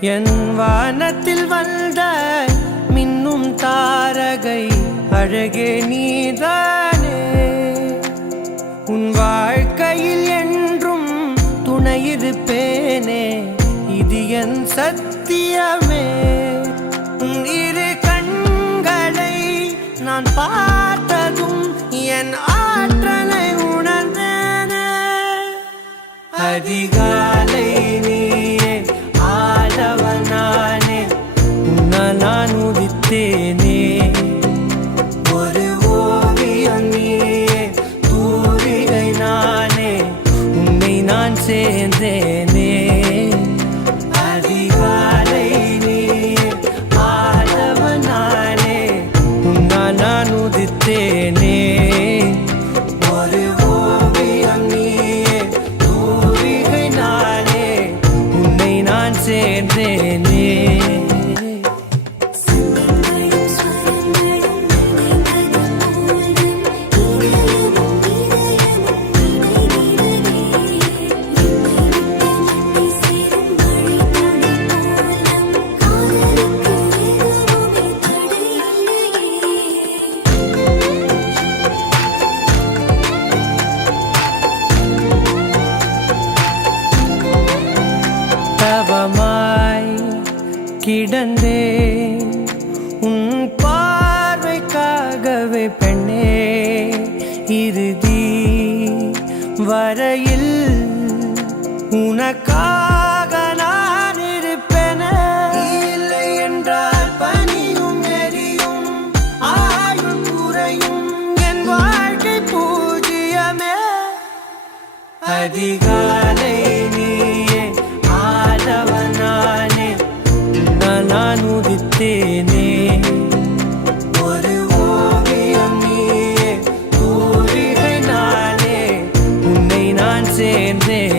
என் வானத்தில் வந்த மின்னும் தாரகை அழகே நீதானே. உன் வாழ்க்கையில் என்றும் துணையிருப்பேனே, இது என் சத்தியமே. உன் இரு கண்களை நான் பார்த்ததும் என் ஆற்றலை உணர்ந்தேனே. அதிகாலை நீயே ஆதவனானே, உன்னால் நான் உதித்தேனே. ஒரு ஓவியம் நீயே தூரிகை நானே, உன்னை நான் சேர்ந்தேனே. அதிகாலை நீயே ஆதவனானே, உன்னால் நான் உதித்தேனே. ஒரு ஓவியம் நீயே தூரிகை நானே, உன்னை நான் சேர்ந்தேனே. தவமாய் கிடந்தேன் உன் பார்வைக்காகவே பெண்ணே. இறுதி வரையில் உனக்காக நான் இருப்பேனே. இல்லை என்றால் பனியும் எரியும் ஆயுள் குறையும், என் வாழ்க்கை பூஜ்ஜியமே. அதிகாலை நீயே ஆதவனானே, நான் உதித்தேனே. ஒரு ஓவியம் நீயே தூரிகை நானே, உன்னை நான் சேர்ந்தேன்.